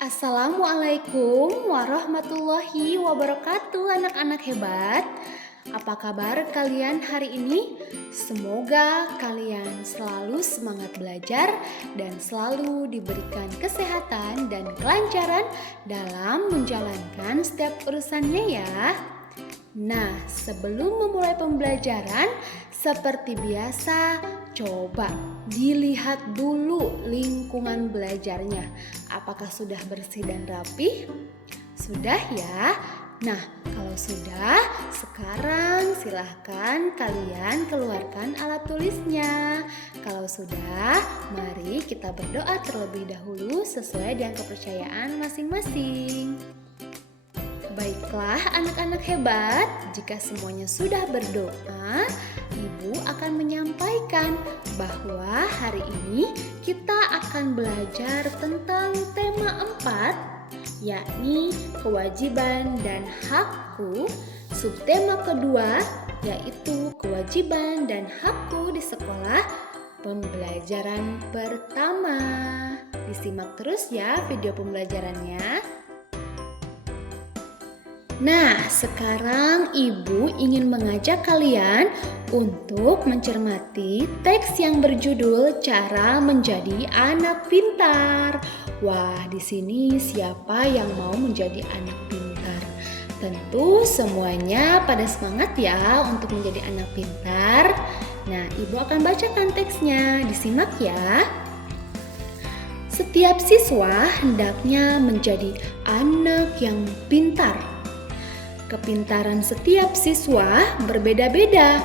Assalamualaikum warahmatullahi wabarakatuh, anak-anak hebat. Apa kabar kalian hari ini? Semoga kalian selalu semangat belajar dan selalu diberikan kesehatan dan kelancaran dalam menjalankan setiap urusannya ya. Nah, sebelum memulai pembelajaran, seperti biasa, coba dilihat dulu lingkungan belajarnya. Apakah sudah bersih dan rapi? Sudah ya? Nah, kalau sudah, sekarang silahkan kalian keluarkan alat tulisnya. Kalau sudah, mari kita berdoa terlebih dahulu sesuai dengan kepercayaan masing-masing. Baiklah anak-anak hebat, jika semuanya sudah berdoa, Ibu akan menyampaikan bahwa hari ini kita akan belajar tentang tema 4, yakni kewajiban dan hakku. Subtema kedua yaitu kewajiban dan hakku di sekolah, pembelajaran pertama. Disimak terus ya video pembelajarannya. Nah, sekarang Ibu ingin mengajak kalian untuk mencermati teks yang berjudul Cara Menjadi Anak Pintar. Wah, di sini siapa yang mau menjadi anak pintar? Tentu semuanya pada semangat ya untuk menjadi anak pintar. Nah, Ibu akan bacakan teksnya, disimak ya. Setiap siswa hendaknya menjadi anak yang pintar. Kepintaran setiap siswa berbeda-beda.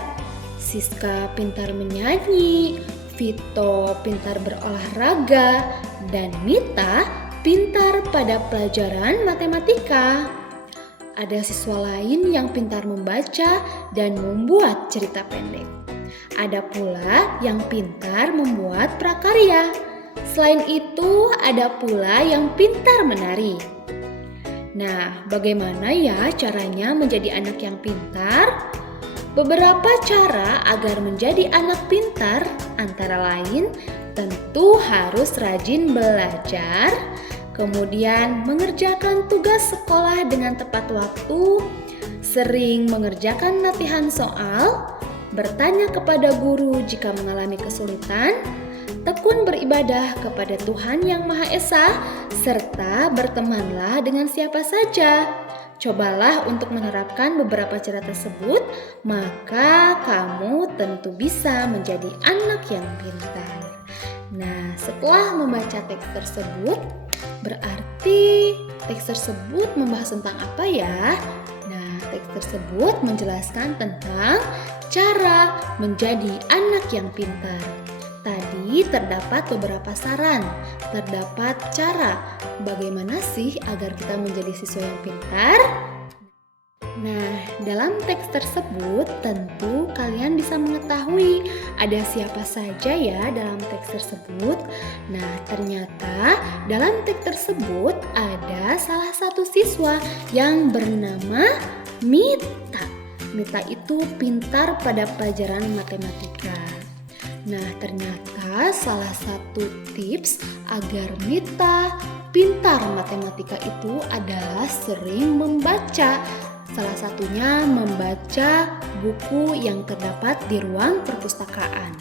Siska pintar menyanyi, Vito pintar berolahraga, dan Mita pintar pada pelajaran matematika. Ada siswa lain yang pintar membaca dan membuat cerita pendek. Ada pula yang pintar membuat prakarya. Selain itu, ada pula yang pintar menari. Nah, bagaimana ya caranya menjadi anak yang pintar? Beberapa cara agar menjadi anak pintar antara lain tentu harus rajin belajar, kemudian mengerjakan tugas sekolah dengan tepat waktu, sering mengerjakan latihan soal, bertanya kepada guru jika mengalami kesulitan, tekun beribadah kepada Tuhan Yang Maha Esa, serta bertemanlah dengan siapa saja. Cobalah untuk menerapkan beberapa cara tersebut, maka kamu tentu bisa menjadi anak yang pintar. Nah, setelah membaca teks tersebut, berarti teks tersebut membahas tentang apa ya? Nah, teks tersebut menjelaskan tentang cara menjadi anak yang pintar. Tadi terdapat beberapa saran, terdapat cara bagaimana sih agar kita menjadi siswa yang pintar. Nah, dalam teks tersebut tentu kalian bisa mengetahui ada siapa saja ya dalam teks tersebut. Nah, ternyata dalam teks tersebut ada salah satu siswa yang bernama Mita. Mita itu pintar pada pelajaran matematika. Nah, ternyata salah satu tips agar Mita pintar matematika itu adalah sering membaca. Salah satunya membaca buku yang terdapat di ruang perpustakaan.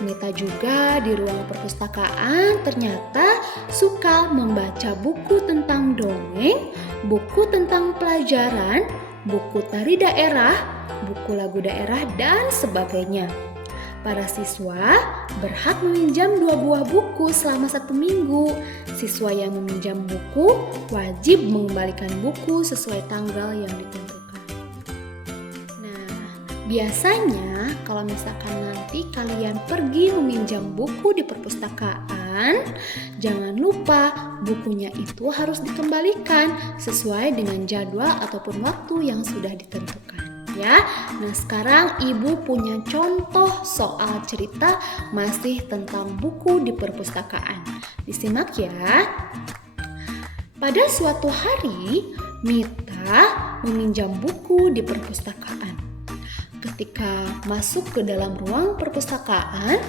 Mita juga di ruang perpustakaan ternyata suka membaca buku tentang dongeng, buku tentang pelajaran, buku tari daerah, buku lagu daerah, dan sebagainya. Para siswa berhak meminjam 2 buah buku selama 1 minggu. Siswa yang meminjam buku wajib mengembalikan buku sesuai tanggal yang ditentukan. Nah, biasanya kalau misalkan nanti kalian pergi meminjam buku di perpustakaan, jangan lupa bukunya itu harus dikembalikan sesuai dengan jadwal ataupun waktu yang sudah ditentukan. Ya, nah sekarang Ibu punya contoh soal cerita masih tentang buku di perpustakaan. Disimak ya. Pada suatu hari, Mita meminjam buku di perpustakaan. Ketika masuk ke dalam ruang perpustakaan,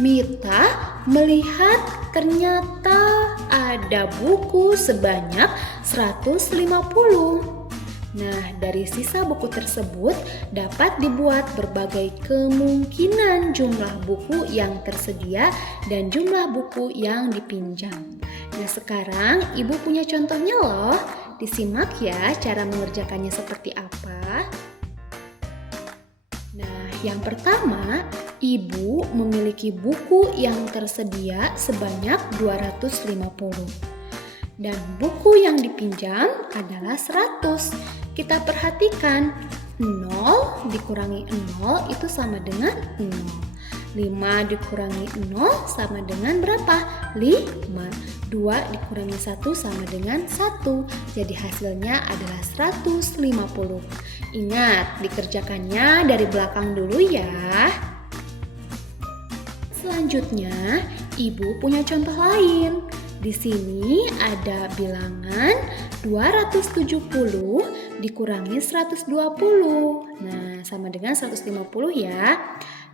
Mita melihat ternyata ada buku sebanyak 150. Nah, dari sisa buku tersebut dapat dibuat berbagai kemungkinan jumlah buku yang tersedia dan jumlah buku yang dipinjam. Nah, sekarang Ibu punya contohnya loh. Disimak ya cara mengerjakannya seperti apa. Nah, yang pertama, Ibu memiliki buku yang tersedia sebanyak 250. Dan buku yang dipinjam adalah 100. Kita perhatikan, 0 dikurangi 0 itu sama dengan 0. 5 dikurangi 0 sama dengan berapa? 5. 2 dikurangi 1 sama dengan 1. Jadi hasilnya adalah 150. Ingat, dikerjakannya dari belakang dulu ya. Selanjutnya, Ibu punya contoh lain. Di sini ada bilangan 270 dikurangi 120. Nah, sama dengan 150 ya.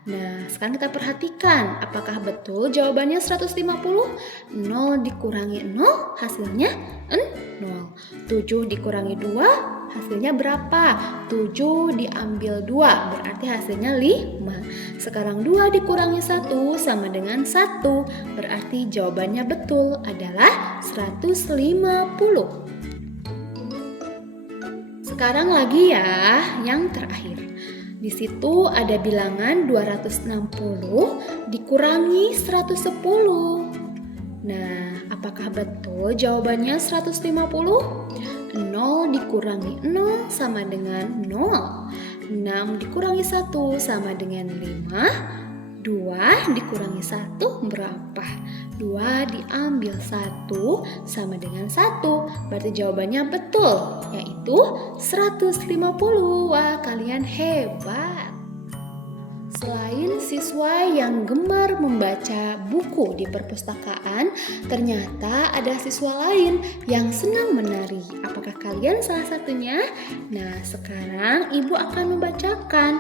Nah, sekarang kita perhatikan apakah betul jawabannya 150? 0 dikurangi 0 hasilnya 0. 7 dikurangi 2 hasilnya berapa? 7 diambil 2 berarti hasilnya 5. Sekarang 2 dikurangi 1 sama dengan 1 berarti jawabannya betul adalah 150. Sekarang lagi ya yang terakhir. Di situ ada bilangan 260 dikurangi 110. Nah, apakah betul jawabannya 150? 0 dikurangi 0 sama dengan 0. 6 dikurangi 1 sama dengan 5. 2 dikurangi 1 berapa? 2 diambil 1 sama dengan 1. Berarti jawabannya betul, yaitu 150. Wah, kalian hebat. Selain siswa yang gemar membaca buku di perpustakaan, ternyata ada siswa lain yang senang menari. Apakah kalian salah satunya? Nah, sekarang Ibu akan membacakan.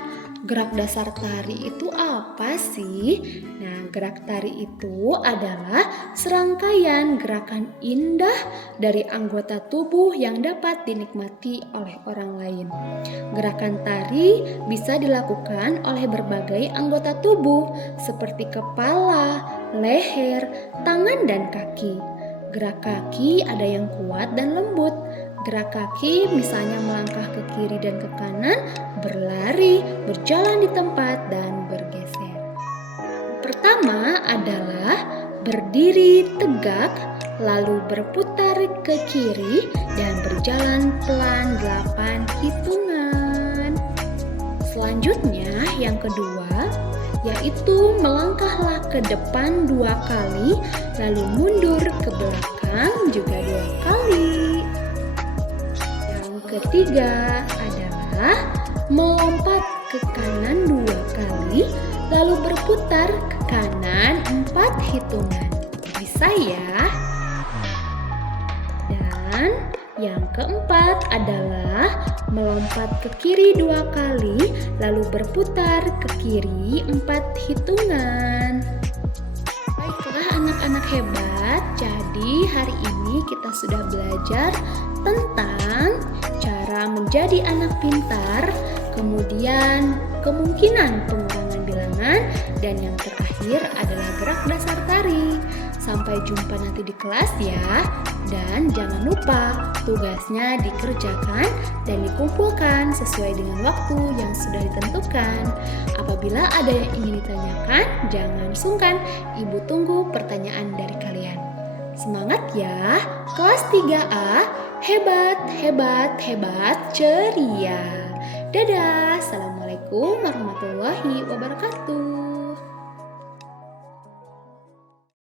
Gerak dasar tari itu apa sih? Nah, gerak tari itu adalah serangkaian gerakan indah dari anggota tubuh yang dapat dinikmati oleh orang lain. Gerakan tari bisa dilakukan oleh berbagai anggota tubuh seperti kepala, leher, tangan, dan kaki. Gerak kaki ada yang kuat dan lembut. Gerak kaki misalnya melangkah ke kiri dan ke kanan, berlari, berjalan di tempat, dan bergeser. Pertama adalah berdiri tegak, lalu berputar ke kiri, dan berjalan pelan 8 hitungan. Selanjutnya yang kedua, yaitu melangkahlah ke depan 2 kali, lalu mundur ke belakang juga 2 kali. Ketiga adalah melompat ke kanan 2 kali, lalu berputar ke kanan 4 hitungan. Bisa ya? Dan yang keempat adalah melompat ke kiri 2 kali, lalu berputar ke kiri 4 hitungan. Baiklah anak-anak hebat, jadi hari ini kita sudah belajar tentang cara menjadi anak pintar, kemudian kemungkinan pengurangan bilangan, dan yang terakhir adalah gerak dasar tari. Sampai jumpa nanti di kelas ya. Dan jangan lupa tugasnya dikerjakan dan dikumpulkan sesuai dengan waktu yang sudah ditentukan. Apabila ada yang ingin ditanyakan, jangan sungkan. Ibu tunggu pertanyaan dari kalian. Semangat ya, kelas 3A, hebat, hebat, hebat, ceria. Dadah, Assalamualaikum warahmatullahi wabarakatuh.